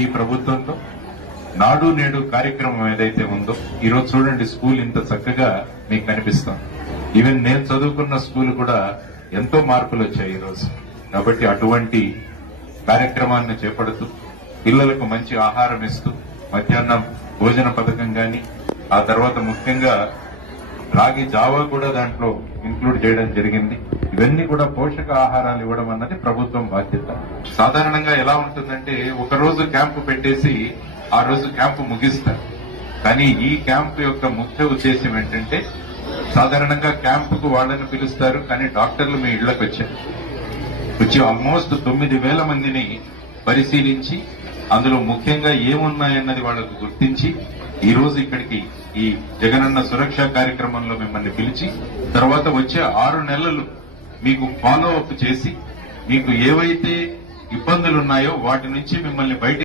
ఈ ప్రభుత్వంలో నాడు నేడు కార్యక్రమం ఏదైతే ఉందో ఈరోజు చూడండి, స్కూల్ ఇంత చక్కగా మీకు కనిపిస్తాం. ఈవెన్ నేను చదువుకున్న స్కూల్ కూడా ఎంతో మార్పులు వచ్చాయి ఈరోజు. కాబట్టి అటువంటి కార్యక్రమాన్ని చేపడుతూ పిల్లలకు మంచి ఆహారం ఇస్తూ మధ్యాహ్నం భోజన పథకం గాని, ఆ తర్వాత ముఖ్యంగా రాగి జావా కూడా దాంట్లో ఇంక్లూడ్ చేయడం జరిగింది. ఇవన్నీ కూడా పోషక ఆహారాలు ఇవ్వడం అన్నది ప్రభుత్వం బాధ్యత. సాధారణంగా ఎలా ఉంటుందంటే ఒక రోజు క్యాంపు పెట్టేసి ఆ రోజు క్యాంపు ముగిస్తారు. కానీ ఈ క్యాంపు యొక్క ముఖ్య ఉద్దేశం ఏంటంటే, సాధారణంగా క్యాంపుకు వాళ్ళని పిలుస్తారు, కానీ డాక్టర్లు మీ ఇళ్లకు వచ్చి ఆల్మోస్ట్ 9,000 మందిని పరిశీలించి అందులో ముఖ్యంగా ఏమున్నాయన్నది వాళ్లకు గుర్తించి ఈ రోజు ఇక్కడికి ఈ జగనన్న సురక్ష కార్యక్రమంలో మిమ్మల్ని పిలిచి తర్వాత వచ్చే 6 నెలలు మీకు ఫాలో అప్ చేసి మీకు ఏవైతే ఇబ్బందులున్నాయో వాటి నుంచి మిమ్మల్ని బయట